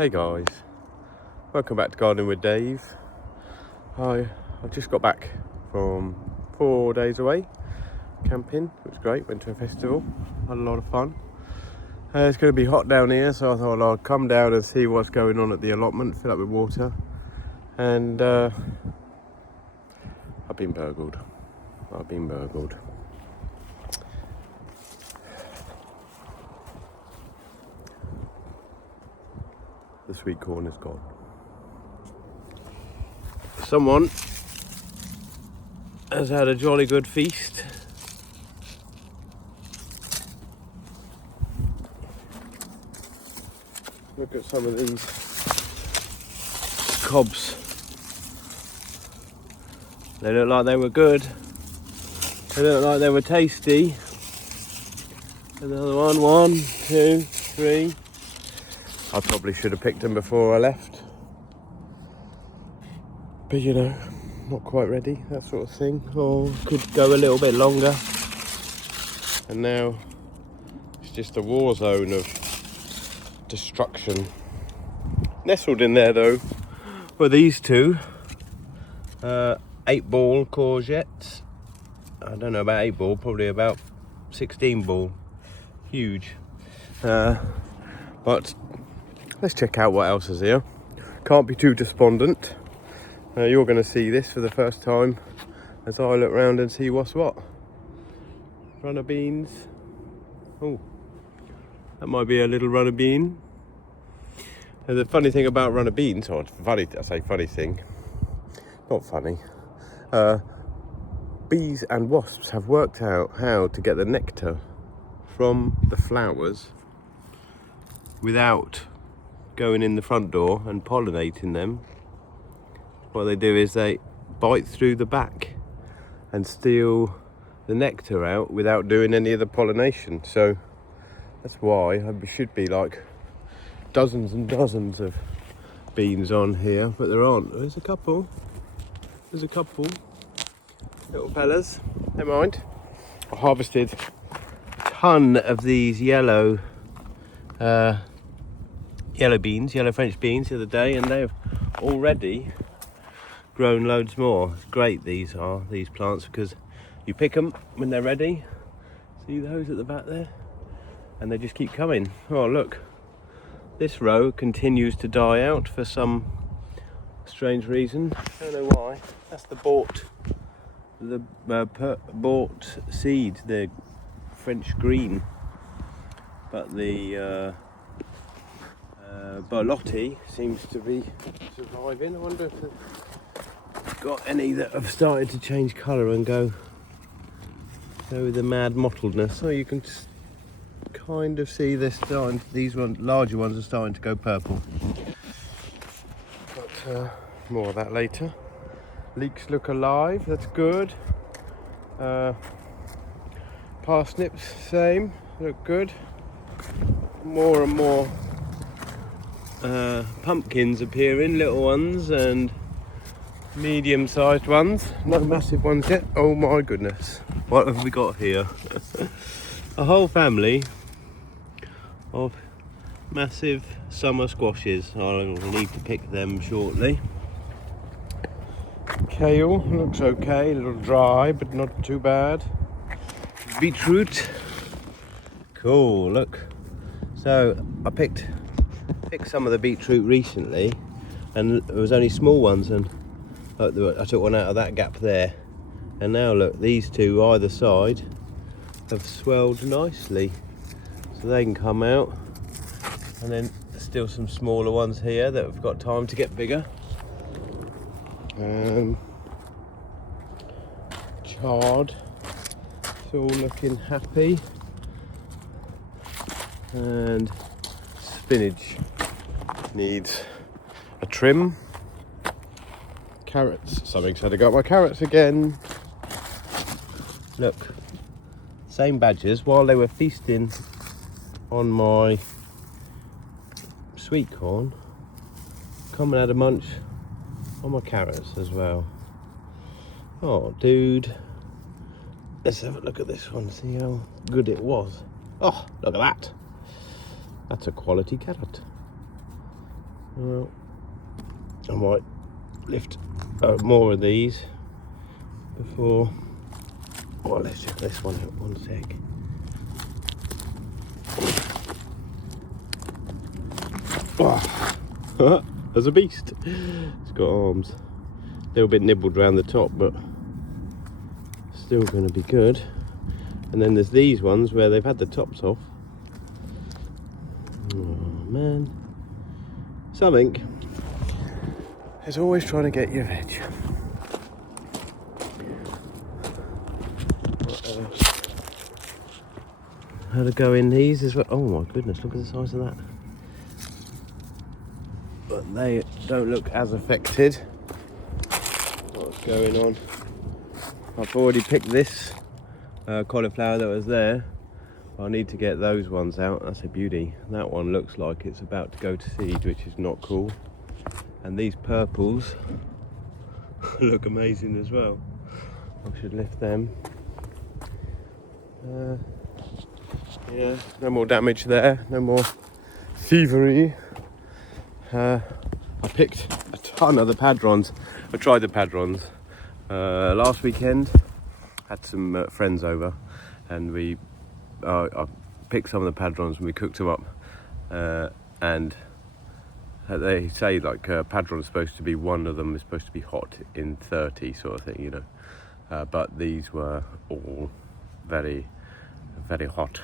Hey guys, welcome back to Gardening with Dave. I just got back from 4 days away camping. It was great, went to a festival, had a lot of fun. It's going to be hot down here, so I thought I'd come down and see what's going on at the allotment, fill up with water. And I've been burgled. The sweet corn is gone. Someone has had a jolly good feast. Look at some of these cobs. They look like they were good. They look like they were tasty. Another one, 1, 2, 3. I probably should have picked them before I left. But you know, not quite ready, that sort of thing. Or could go a little bit longer. And now it's just a war zone of destruction. Nestled in there though were these two 8-ball courgettes. I don't know about 8-ball, probably about 16-ball. Huge. But let's check out what else is here. Can't be too despondent. You're going to see this for the first time as I look around and see what's what. Runner beans. Oh, that might be a little runner bean. And the funny thing about runner beans, or funny, I say funny thing, not funny. Bees and wasps have worked out how to get the nectar from the flowers without going in the front door and pollinating them. What they do is they bite through the back and steal the nectar out without doing any of the pollination. So that's why there should be like dozens and dozens of beans on here, but there aren't. There's a couple little fellas. Never mind. I harvested a ton of these yellow French beans the other day, and they've already grown loads more. It's great, these plants, because you pick them when they're ready. See those at the back there? And they just keep coming. Oh look, this row continues to die out for some strange reason. I don't know why. That's the bought seed, the French green. But the Borlotti seems to be surviving. I wonder if they've got any that have started to change colour and go with the mad mottledness. So you can just kind of see they're starting. These larger ones are starting to go purple. But more of that later. Leeks look alive. That's good. Parsnips, same. Look good. More and more pumpkins appearing, little ones and medium-sized ones. No massive ones yet. Oh my goodness, what have we got here? A whole family of massive summer squashes. I'll need to pick them shortly. Kale looks okay, a little dry but not too bad. Beetroot, cool. Look, so I picked some of the beetroot recently, and there was only small ones, and look, I took one out of that gap there, and now look, these two either side have swelled nicely, so they can come out. And then there's still some smaller ones here that have got time to get bigger. Chard, it's all looking happy, and spinach needs a trim. Carrots, something said I got my carrots again. Look, same badgers, while they were feasting on my sweet corn, come and had a munch on my carrots as well. Oh dude, let's have a look at this one, see how good it was. Oh, look at that. That's a quality carrot. Well, I might lift more of these before. Well, let's check this one out. 1 sec. Oh, there's a beast. It's got arms. A little bit nibbled around the top, but still going to be good. And then there's these ones where they've had the tops off. Oh man. Something is always trying to get your veg. What else? How to go in these as well. Oh my goodness, look at the size of that. But they don't look as affected. What's going on? I've already picked this cauliflower that was there. I need to get those ones out. That's a beauty. That one looks like it's about to go to seed, which is not cool. And these purples look amazing as well. I should lift them. Yeah, no more damage there, no more thievery. I picked a ton of the padrons. I tried the padrons last weekend. Had some friends over, and I picked some of the padrons and we cooked them up. And they say like padron's supposed to be, one of them is supposed to be hot in 30 sort of thing, you know. But these were all very, very hot.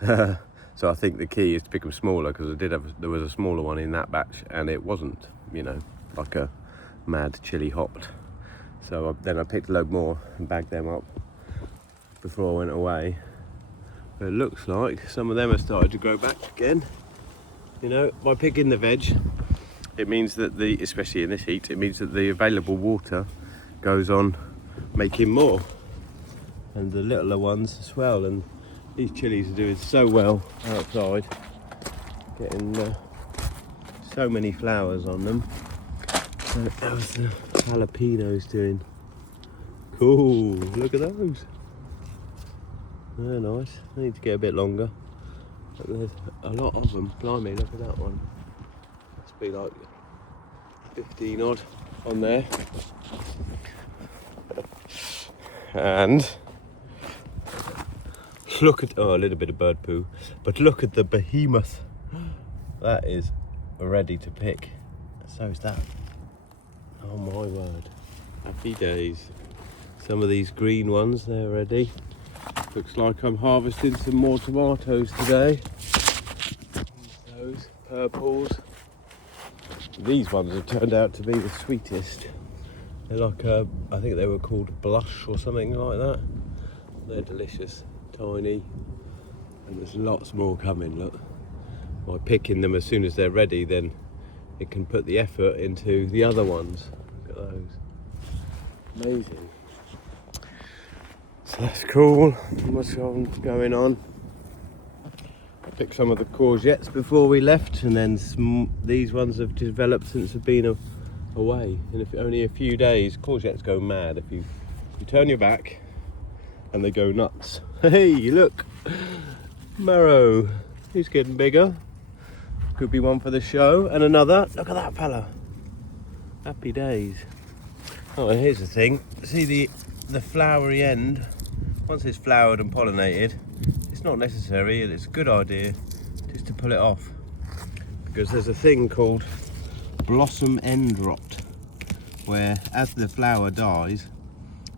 So I think the key is to pick them smaller, because there was a smaller one in that batch and it wasn't, you know, like a mad chili hot. So then I picked a load more and bagged them up before I went away. But it looks like some of them have started to grow back again. You know, by picking the veg, it means that especially in this heat, it means that the available water goes on making more. And the littler ones as well. And these chilies are doing so well outside, getting so many flowers on them. So how's the jalapenos doing? Cool, look at those. They're nice. They need to get a bit longer. But there's a lot of them. Blimey, look at that one. Must be like 15 odd on there. And look at, oh, a little bit of bird poo, but look at the behemoth. That is ready to pick. So is that. Oh my word. Happy days. Some of these green ones, they're ready. Looks like I'm harvesting some more tomatoes today. Those purples. These ones have turned out to be the sweetest. They're like, I think they were called blush or something like that. They're delicious. Tiny, and there's lots more coming. Look, by picking them as soon as they're ready, then it can put the effort into the other ones. Look at those, amazing. So that's cool. What's going on? I picked some of the courgettes before we left, and then these ones have developed since I've been away. And if only a few days, courgettes go mad if you turn your back, and they go nuts. Hey, look, marrow, he's getting bigger. Could be one for the show. And another, look at that fella. Happy days. Oh, and here's the thing. See the flowery end, once it's flowered and pollinated, it's not necessary, and it's a good idea just to pull it off, because there's a thing called blossom end rot, where as the flower dies,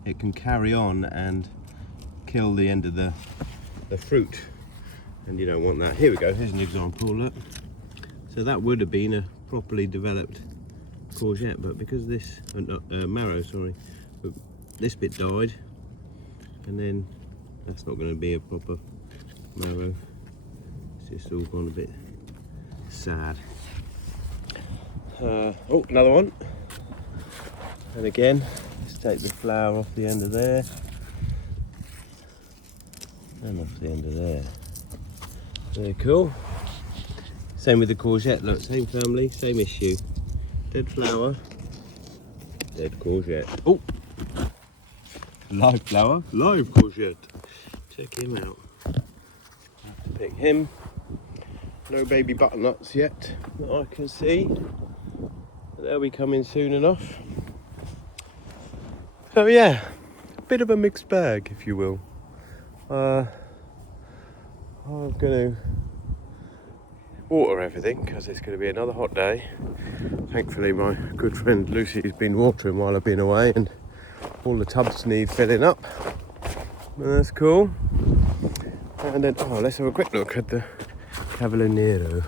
it can carry on and kill the end of the fruit, and you don't want that. Here we go, here's an example, look. So that would have been a properly developed courgette, but because this marrow, sorry, but this bit died, and then that's not going to be a proper marrow. It's just all gone a bit sad. Oh, another one. And again, let's take the flower off the end of there. And off the end of there. Very cool. Same with the courgette, look, same family, same issue. Dead flower, dead courgette. Oh! Live flower, live courgette. Check him out. I have to pick him. No baby butternuts yet that I can see, but they'll be coming soon enough. So yeah, a bit of a mixed bag, if you will. I'm going to water everything because it's going to be another hot day. Thankfully my good friend Lucy's been watering while I've been away, and all the tubs need filling up, and that's cool. And then, let's have a quick look at the Cavallonero.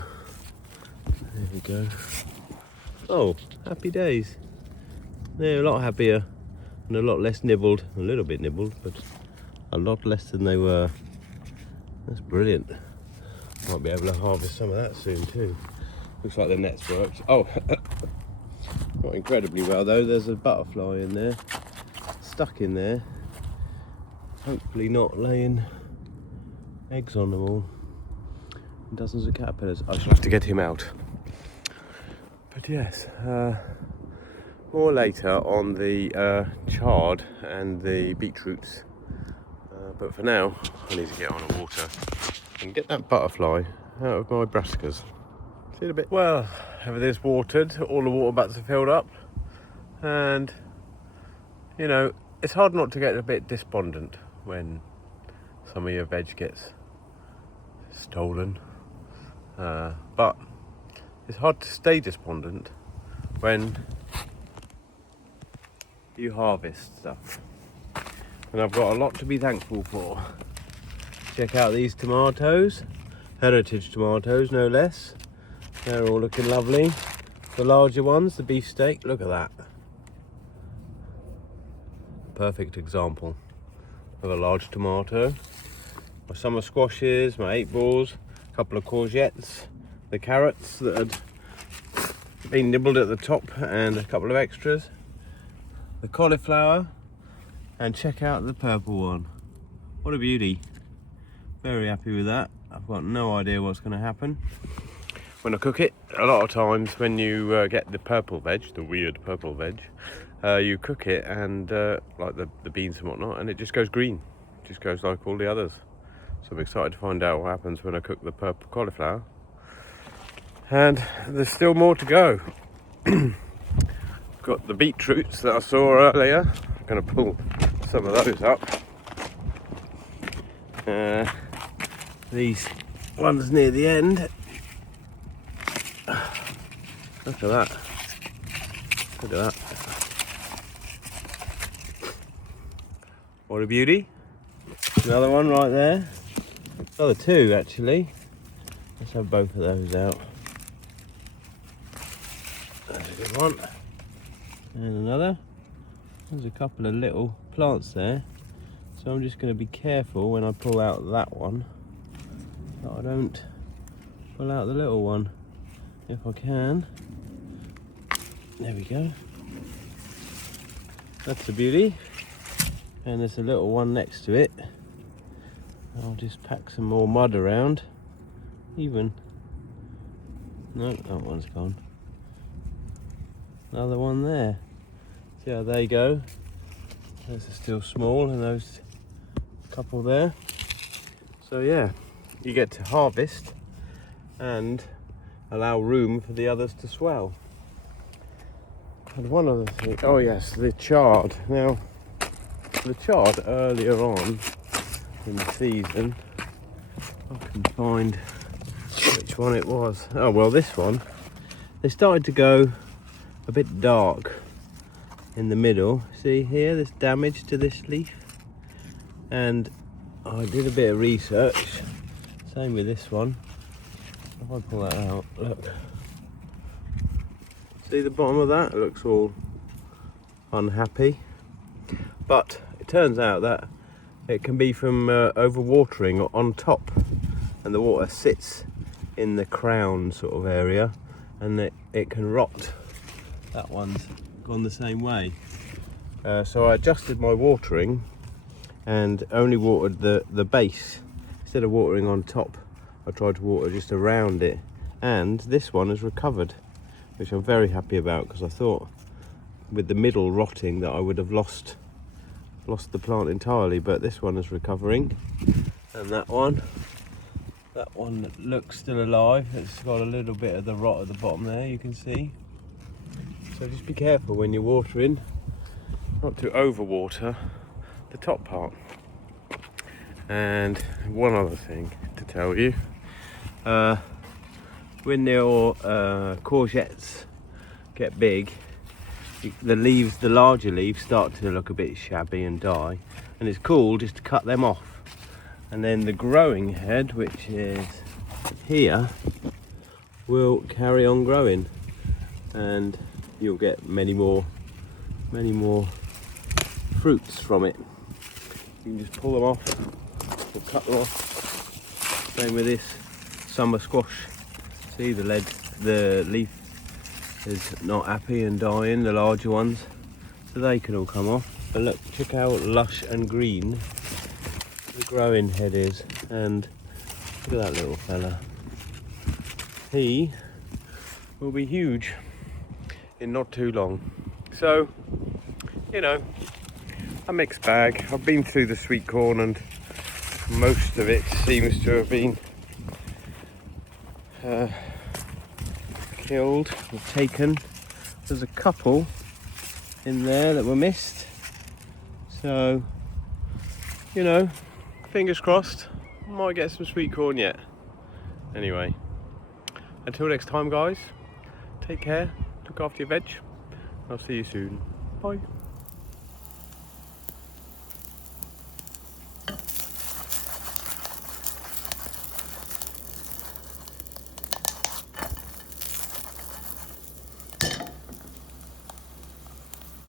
There we go. Oh, happy days. They're a lot happier and a lot less nibbled. A little bit nibbled, but a lot less than they were. That's brilliant. Might be able to harvest some of that soon too. Looks like the net's worked. Oh, not incredibly well though. There's a butterfly in there, stuck in there. Hopefully not laying eggs on them all. And dozens of caterpillars. I shall have to get him out. But yes, more later on the chard and the beetroots. But for now, I need to get on the water and get that butterfly out of my brassicas. See it a bit. Well, everything's watered. All the water butts are filled up, and you know it's hard not to get a bit despondent when some of your veg gets stolen. But it's hard to stay despondent when you harvest stuff. And I've got a lot to be thankful for. Check out these tomatoes, heritage tomatoes no less. They're all looking lovely. The larger ones, the beefsteak, look at that. Perfect example of a large tomato. My summer squashes, my 8 balls, a couple of courgettes, the carrots that had been nibbled at the top, and a couple of extras, the cauliflower, and check out the purple one. What a beauty. Very happy with that. I've got no idea what's going to happen when I cook it. A lot of times when you get the purple veg, the weird purple veg, you cook it and like the beans and whatnot, and it just goes green. It just goes like all the others. So I'm excited to find out what happens when I cook the purple cauliflower. And there's still more to go. Got the beetroots that I saw earlier. I'm going to pull some of those up. These ones near the end. Look at that. Look at that. What a beauty. Another one right there. Another 2 actually. Let's have both of those out. That's a good one. And another. There's a couple of little plants there. So I'm just going to be careful when I pull out that one that I don't pull out the little one. If I can. There we go. That's a beauty. And there's a little one next to it. I'll just pack some more mud around. Even. No, that one's gone. Another one there. See how they go. Those are still small, and those couple there. So yeah, you get to harvest and allow room for the others to swell. And one other thing, oh yes, the chard. Now, the chard earlier on in the season, I can find which one it was. Oh well, this one. They started to go a bit dark in the middle. See here, there's damage to this leaf. And I did a bit of research. Same with this one. If I pull that out, look. See the bottom of that? It looks all unhappy. But it turns out that it can be from overwatering on top, and the water sits in the crown sort of area, and it can rot. That one's gone the same way. So I adjusted my watering and only watered the base. Instead of watering on top, I tried to water just around it, and this one has recovered, which I'm very happy about, because I thought with the middle rotting that I would have lost the plant entirely, but this one is recovering, and that one, That one looks still alive. It's got a little bit of the rot at the bottom there, you can see. So just be careful when you're watering, not to overwater the top part. And one other thing to tell you, when your courgettes get big, the leaves, the larger leaves, start to look a bit shabby and die, and it's cool just to cut them off. And then the growing head, which is here, will carry on growing, and you'll get many more fruits from it. You can just pull them off or cut them off. Same with this summer squash. See, the leaf is not happy and dying, the larger ones, so they can all come off. But look, check how lush and green the growing head is, and look at that little fella. He will be huge in not too long. So, you know, a mixed bag. I've been through the sweet corn and most of it seems to have been killed or taken. There's a couple in there that were missed, so you know, fingers crossed, might get some sweet corn yet. Anyway, until next time guys, take care, look after your veg. I'll see you soon. Bye.